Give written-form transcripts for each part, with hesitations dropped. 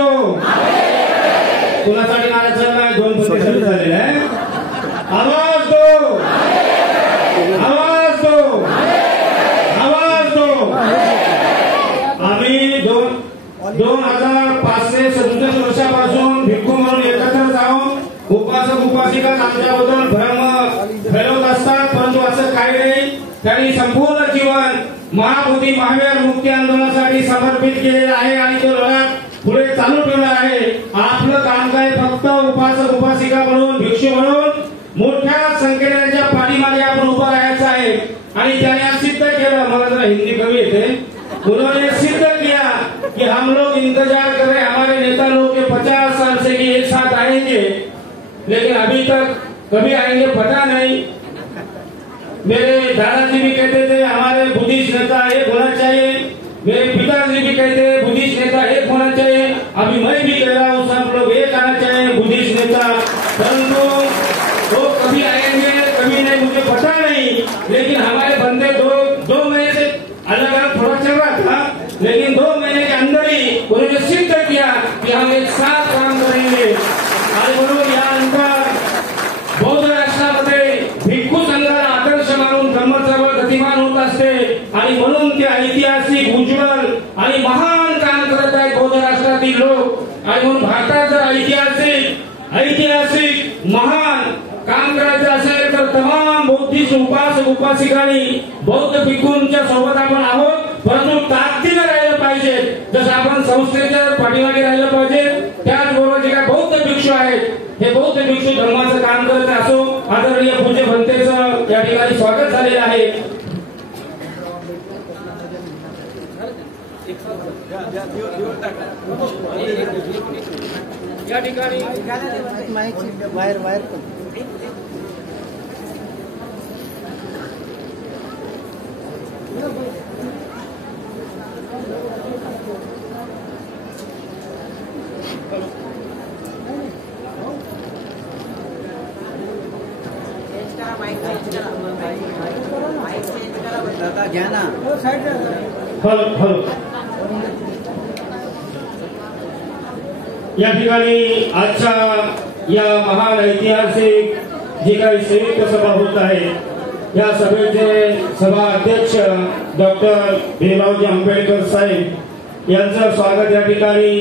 दो कुणासाठी नारा चाललाय? दोन बंदी झालेले आहे. आवाज दो, आवाज दो, आवाज दो. आम्ही 2567 वर्षापासून भिक्खू म्हणून एकत्र जाऊन उपासक उपासिका आमच्याबद्दल भ्रम फैलवत असतात, परंतु असं काही नाही. त्यांनी संपूर्ण जीवन महाबोधी महावीर मुक्ती आंदोलनासाठी समर्पित केलेलं आहे आणि तो लढा पुढे चालू ठेवला आहे. आपलं काम काय? फक्त उपासक उपासिका म्हणून भिक्षू म्हणून मोठ्या संख्येने त्यांच्या पाठीमागे आपण उभं राहायचं आहे. आणि त्याने सिद्ध केलं. मला जरा हिंदी कमी येते. उन्होंने सिद्ध किया कि हम लोग इंतजार कर रहे, हमारे नेता लोग के 50 साल से कि एक साथ आएंगे, लेकिन अभी तक कभी आएंगे पता नहीं. मेरे दादाजी भी कहते थे हमारे बुद्धिस्ट नेता एक होना चाहिए, मेरे पिताजी भी कहते हैं बुद्धिस्ट नेता एक होना चाहिए. अभी मैं भी कह रहा हूँ सब लोग एक आना चाहिए बुद्धिस्ट नेता, परंतु वो कभी आएंगे कभी नहीं मुझे पता नहीं. लेकिन हमारे बंदे दो महीने से अलग अलग थोड़ा चल रहा था, लेकिन 2 महीने के अंदर ही उन्होंने सिद्ध किया कि हम एक साथ काम करेंगे. आणि म्हणून यानंतर बौद्ध राष्ट्रामध्ये भिक्खू संघाला आदर्श मानून धम्म चळवळ गतिमान होत असते. आणि म्हणून ते ऐतिहासिक उज्ज्वल आणि महान काम करत आहेत बौद्ध राष्ट्रातील लोक. आणि म्हणून भारताचं ऐतिहासिक महान काम करायचं असेल तर तमाम बौद्धिस्ट उपासक उपासिकांनी बौद्ध भिक्खूंच्या सोबत आपण आहोत, परंतु ताकदीने राहिलं पाहिजे. जसं आपण संस्थेच्या पाठीमागे राहिलं पाहिजे, त्याचबरोबर जे काय बौद्ध भिक्षू आहेत हे बौद्ध भिक्षू धर्माचं काम करत असो. आदरणीय पूज्य भंतेचं या ठिकाणी स्वागत झालेलं आहे. या ठिकाणी बाहेर घ्या ना. या ठिकाणी आजच्या या महान ऐतिहासिक जी काही संयुक्त सभा होत आहे, या सभेचे सभा अध्यक्ष डॉक्टर भीमरावजी आंबेडकर साहेब यांचं स्वागत या ठिकाणी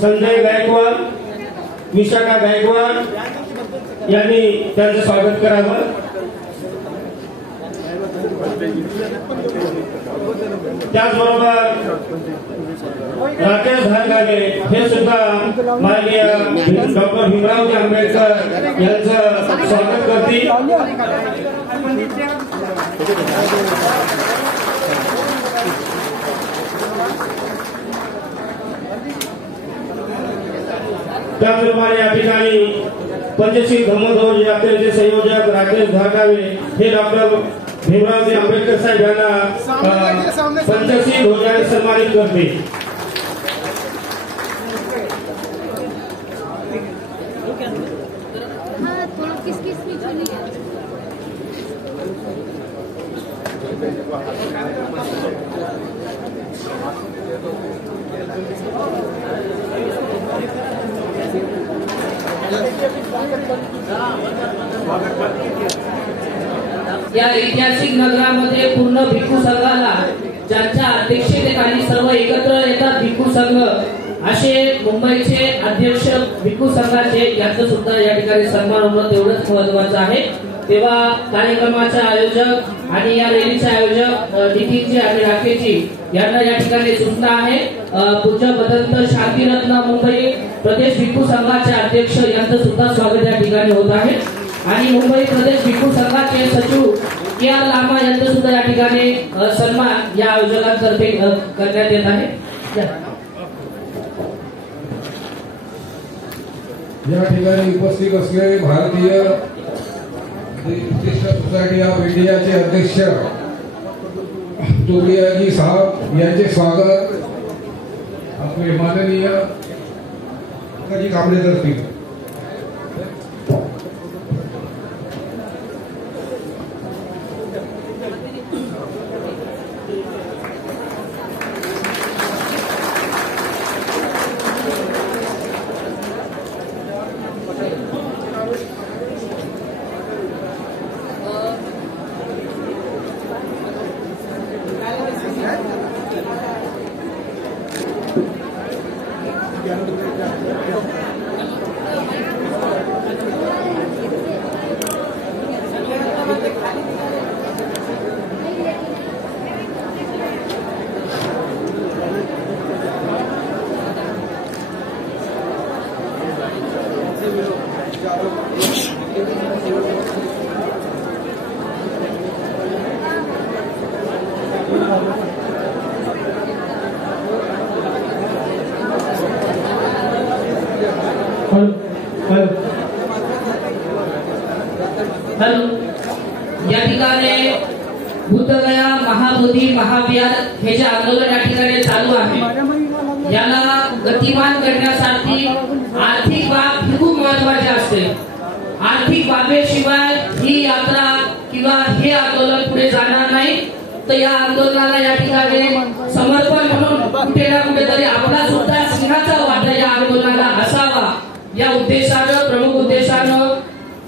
संजय गायकवाड, विशाखा गायकवाड यांनी त्यांचं स्वागत करावं. त्याचबरोबर राकेश धारगावे हे सुद्धा माननीय डॉक्टर भीमरावजी आंबेडकर यांचं स्वागत करतील. त्याचप्रमाणे या ठिकाणी पंचशील धम्मध्वज यात्रेचे संयोजक राकेश धारगावे हे डॉक्टर भीमरावजी आंबेडकर साहेब यांना पंचशील ध्वजाने सन्मानित करतील. या ऐतिहासिक नगरामध्ये पूर्ण भिक्खू संघाला ज्यांच्या अध्यक्षतेखाली सर्व एकत्र येतात भिक्खू संघ असे मुंबईचे अध्यक्ष भिक्खू संघाचे यांचं सुद्धा या ठिकाणी सन्मान होणं तेवढंच महत्वाचं आहे. तेव्हा कार्यक्रमाचे आयोजक आणि या रॅलीचे आयोजक नितीनजी आणि राकेशजी यांना या ठिकाणी सूचना आहे. पूज्य भदंत शांतीरत्न मुंबई प्रदेश भिक्खू संघाचे अध्यक्ष यांचं सुद्धा स्वागत या ठिकाणी होत आहे. आणि मुंबई प्रदेश भिक्खू संघाचे सचिव के.आर. लामा यांचं सुद्धा या ठिकाणी सन्मान या आयोजकांतर्फे करण्यात येत आहे. या ठिकाणी उपस्थित असलेले भारतीय सोसायटी ऑफ इंडियाचे अध्यक्ष तोबियाजी साहब यांचे स्वागत आपले माननीय कांबळे करतील. या ठिकाणी बुद्धगया महाबोधी महाविहार हे जे आंदोलन या ठिकाणी चालू आहे याला गतिमान करण्यासाठी आर्थिक बाब खूप महत्वाची असते। आर्थिक बाबीशिवाय ही यात्रा किंवा हे आंदोलन पुढे जाणार नाही। तर या आंदोलनाला या ठिकाणी समर्पण म्हणून कुठे ना कुठेतरी आपला सुद्धा सिंहाचा वाटा या आंदोलनाला असावा या उद्देशानं प्रमुख उद्देशानं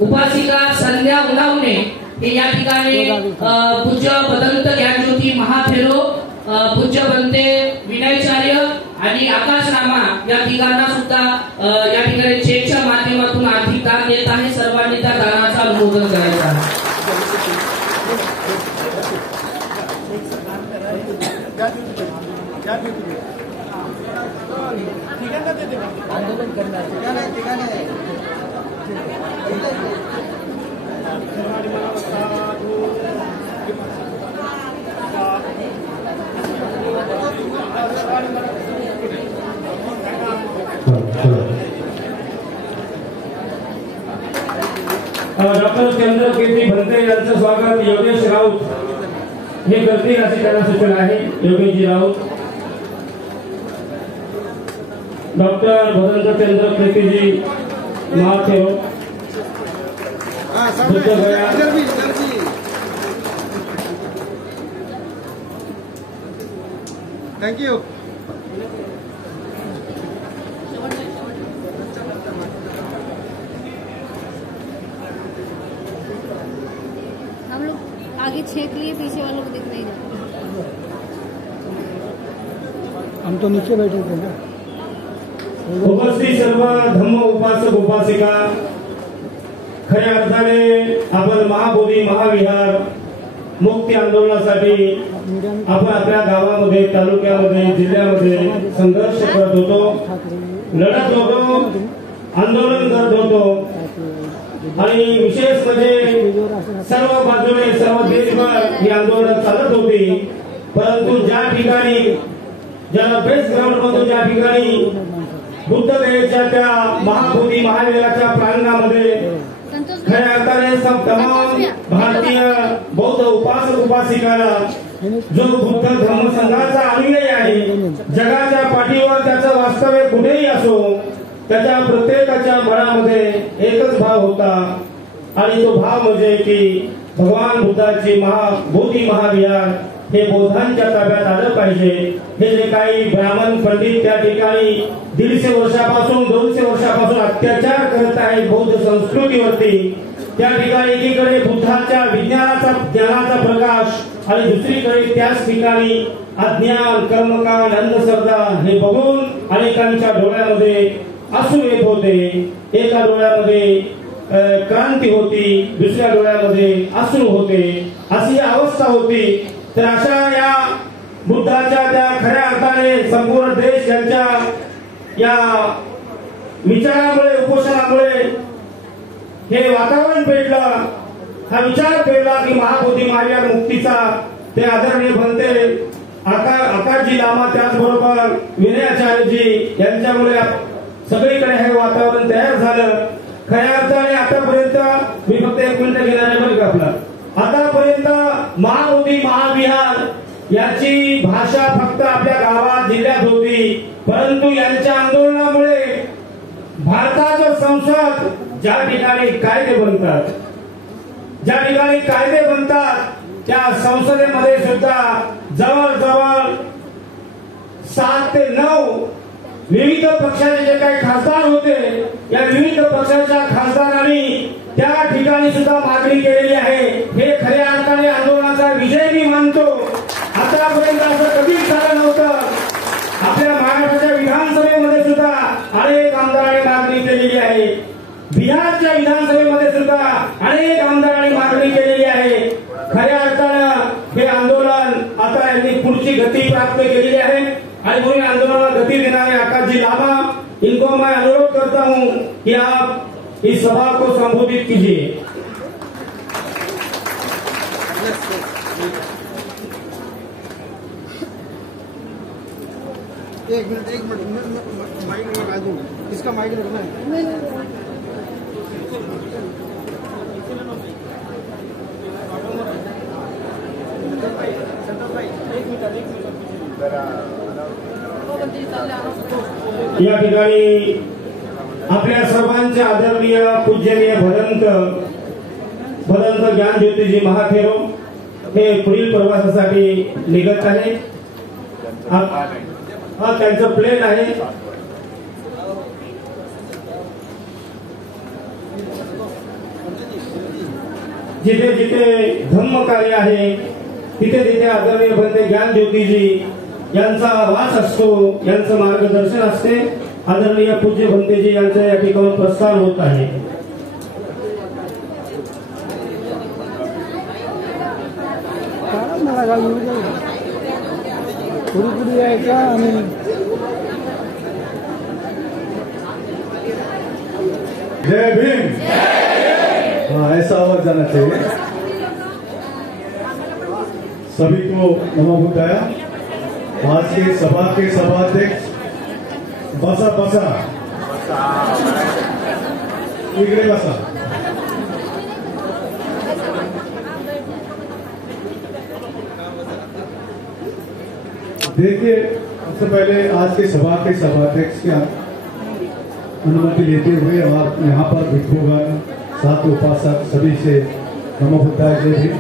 उपासिका संध्या उलावणे हे या ठिकाणी पूज्य भदंत ज्ञानज्योती महाफेरो पूज्य बनते विनयचार्य आणि आकाशनामा या ठिकाणा सुद्धा या ठिकाणी चेकच्या माध्यमातून आर्थिक दान देत आहे। सर्वांनी त्या दानाचा अनुमोदन करायचं आहे। आंदोलन करणार डॉक्टर चंद्रकीर्ती भंते यांचं स्वागत योगेश राऊत हे करतील अशी त्यांना सूचना आहे। Yogeshji Raut doctor Bhadant Chandrakirtiji Mahathero thank you. हम लोग आगे छेक लिए, पीछे वालों को दिख नहीं रहा। हम तो नीचे बैठे थे ना। उपस्थित सर्व धम्म उपासक उपासिका खऱ्या अर्थाने आपण महाबोधी महाविहार मुक्ती आंदोलनासाठी आपण आपल्या गावामध्ये तालुक्यामध्ये जिल्ह्यामध्ये संघर्ष करत होतो, लढत होतो, आंदोलन करत होतो आणि विशेष म्हणजे सर्व बाजूने सर्व देशभर ही आंदोलन चालत होती। परंतु ज्या ठिकाणी ज्याला बेस ग्राउंड मधून ज्या ठिकाणी बुद्धगयेच्या त्या महाबोधी महाविहाराच्या प्रांगणामध्ये खऱ्या अर्थाने तमाम भारतीय बौद्ध उपासक उपासिकाला जो बुद्ध धर्म संघाचा अनुयायी आहे, जगाच्या पाठीवर त्याचं वास्तव्य कुठेही असो, त्याच्या प्रत्येकाच्या मनामध्ये एकच भाव होता आणि तो भाव म्हणजे की भगवान बुद्धाची बोधी महाविहार हे बौद्धांच्या ताब्यात आलं पाहिजे। हे जे काही ब्राह्मण पंडित त्या ठिकाणी 150 वर्षापासून 200 वर्षापासून अत्याचार करत आहेत बौद्ध संस्कृतीवरती, त्या ठिकाणी एकीकडे बुद्धाच्या विज्ञानाचा ज्ञानाचा प्रकाश आणि दुसरीकडे त्याच ठिकाणी अज्ञान कर्मकांड अंधश्रद्धा हे बघून अनेकांच्या डोळ्यामध्ये अश्रू येत होते। एका डोळ्यामध्ये क्रांती होती, दुसऱ्या डोळ्यामध्ये अश्रू होते, अशी अवस्था होती। तर अशा या बुद्धाच्या त्या खऱ्या अर्थाने संपूर्ण देश यांच्या या विचारामुळे उपोषणामुळे हे वातावरण पेटलं, हा विचार पेटला की महाबोधी महाविहार मुक्तीचा ते आदरणीय भंते आकाशजी लामा त्याचबरोबर विनयाचार्यजी यांच्यामुळे सगळीकडे हे वातावरण तयार झालं। खऱ्या अर्थाने आतापर्यंत मी फक्त 1 मिनिट घेणार आहे बरं का आपला, आतापर्यंत महाबोधी महाविहार याची भाषा फक्त आपल्या गावात जिल्ह्यात होती, परंतु यांच्या आंदोलनामुळे भारताचं संसद ज्या ठिकाणी कायदे बनतात, ज्या ठिकाणी कायदे बनतात त्या संसदेमध्ये सुद्धा जवळजवळ 7 ते 9 विविध पक्षाचे जे काही खासदार होते, या विविध पक्षाच्या खासदारांनी त्या ठिकाणी सुद्धा मागणी केलेली आहे। हे खऱ्या अर्थाने आंदोलनाचा विजय मी मानतो आतापर्यंत असं कधीच झालं नव्हतं. आपल्या महाराष्ट्राच्या विधानसभेमध्ये सुद्धा अनेक आमदारांनी मागणी केलेली आहे. बिहारच्या विधानसभेमध्ये सुद्धा अनेक आमदारांनी मागणी केलेली आहे. खऱ्या अर्थानं हे आंदोलन आता यांनी पुढची गती प्राप्त केलेली आहे आणि म्हणून आंदोलनाला गती देणारे आकाशजी लामा, इनको मैं अनुरोध करता हूं कि आप इस सभा को संबोधित कीजिए. एक मिनट माइक लगा दूंगा. इसका माइक रखना है. या ठिकाणी आपल्या सर्वांचे आदरणीय पूजनीय भदंत ज्ञानज्योतिजी महाथेरो हे पुढील प्रवासासाठी निघत आहे. हा त्यांचं प्लेन आहे. जिथे जिथे धम्म कार्य आहे तिथे तिथे आदरणीय भदंत ज्ञानज्योतिजी यांचा वास असतो, यांचं मार्गदर्शन असते. आदरणीय पूज्य भंतेजी यांचं या ठिकाणी प्रस्थान होत आहे. जय भीम. हाँ, ऐसा आवाज जाना चाहिए. सभी को नमो बुद्धाय. आज के सभा के सभाध्यक्ष बसा इकडे बसा. देखिए, सबसे पहले आज के सभा के सभाध्यक्ष की अनुमति लेते हुए और यहाँ पर भिक्षुगण, साथ उपासक सभी से नमो बुद्धाय. जय भीम.